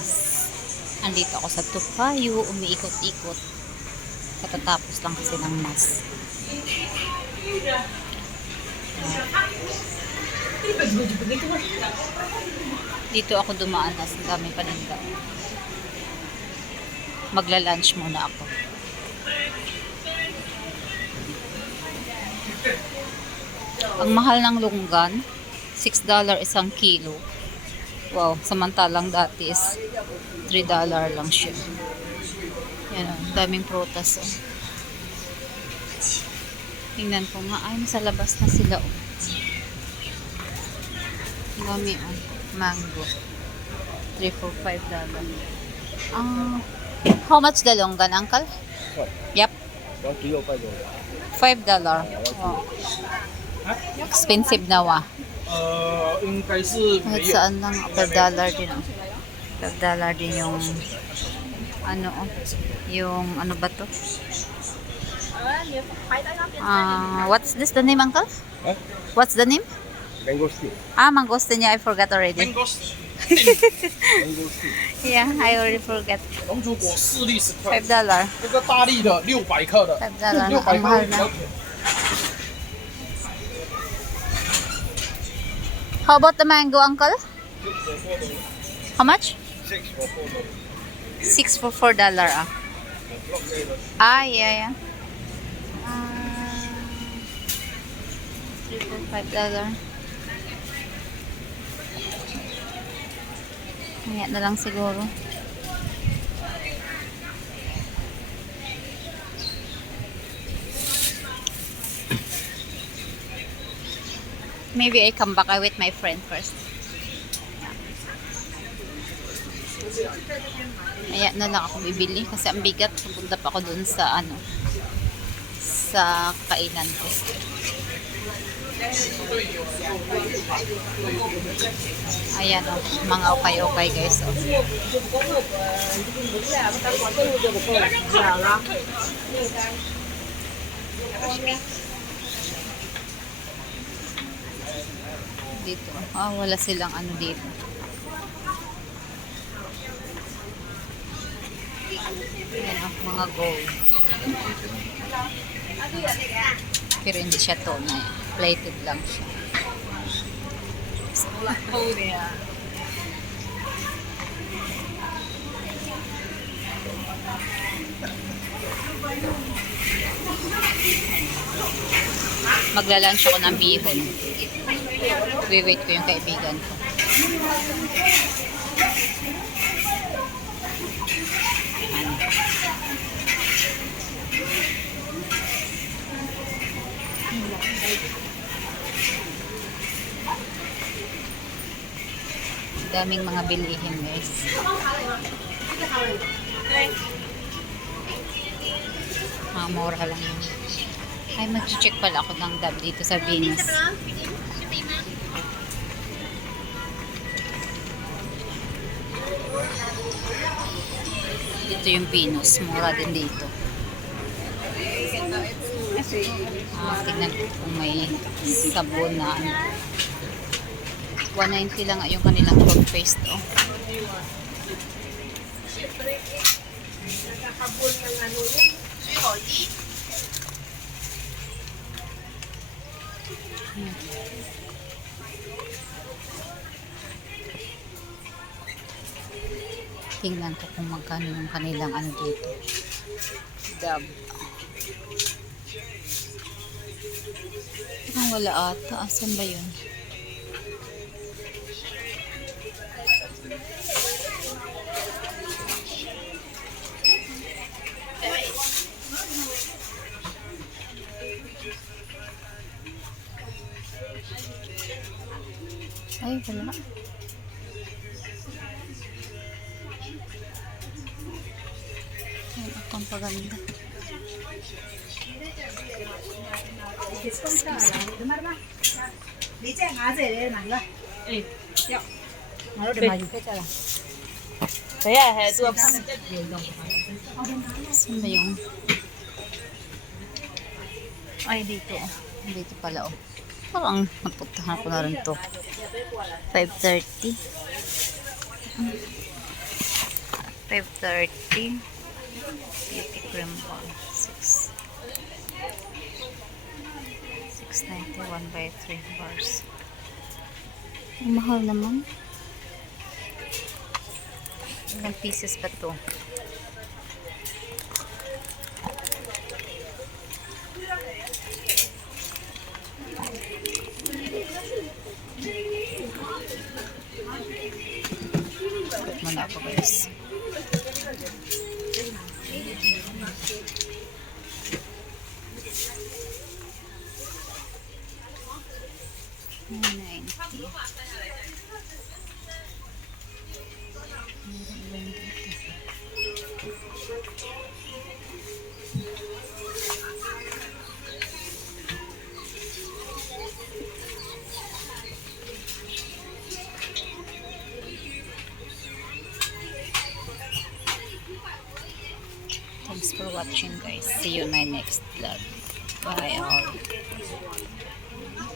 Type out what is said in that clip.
guys. Andito ako sa Topayo, umiikot-ikot. Katatapos lang kasi ng mas. Dito ako dumaan na sa daming paninda. Magla-lunch muna ako. Ang mahal ng lunggan, $6 isang kilo. Wow, samantalang dati is $3 lang siya. Yan o, daming prutas o. Tingnan ko nga, ay nasa labas na sila o. Dami o, mango. $3, $4, $5. How much the longgan, uncle? What? Yep. 1 kilo, $5. $5. Wow. Expensive na wa. 应该是 Kahit saan lang, $5 din oh. $5 din yung ano oh, yung ano ba to? What's this the name, uncle? Huh? What's the name? mangosteen. Mangosteen, yeah, I forgot already. mangosteen. Yeah, I already forgot. 龙珠果4粒10块， $5. 这个大粒的600克的， $5 na, 600 ang 克 mahal 比 na. 较便宜。 How about the mango, uncle? How much? 6 for $4 ah. Yeah, yeah. 3 for $5. Kaya na lang siguro. Maybe I come back with my friend first. Kaya na lang ako bibili kasi ang bigat. Pupunta pa ako dun sa ano, sa kainan ko. Ayan o, mga okay-okay guys o. Dito, wala silang ano dito. Ayan o, mga gold. Pero hindi siya tunay. Plated lang siya. Magla-lunch ako ng bihon. Wait ko yung kaibigan ko. Ano? Daming mga bilihin guys. Mura lang yun. Ay, mag-check pala ako ng dab dito sa Venus. Ito yung Venus. Mura din dito. Tingnan ko kung may sabon na ano. 190 lang yung kanilang toothpaste oh. Tingnan ko kung magkano yung kanilang ano dito. Dab. Parang wala ata. Asan ba yun? Ay, wala. Ay, akong paganda. Saan ba yung? Ay, dito. Dito pala oh. Parang napuntahan ko na rin to. 5:30. 530. Beauty cream bar. 691 by 3 bars. Ang mahal naman. Ilang pieces ba to? Ikot muna ako guys. Thanks for watching guys. See you in my next vlog. Bye all.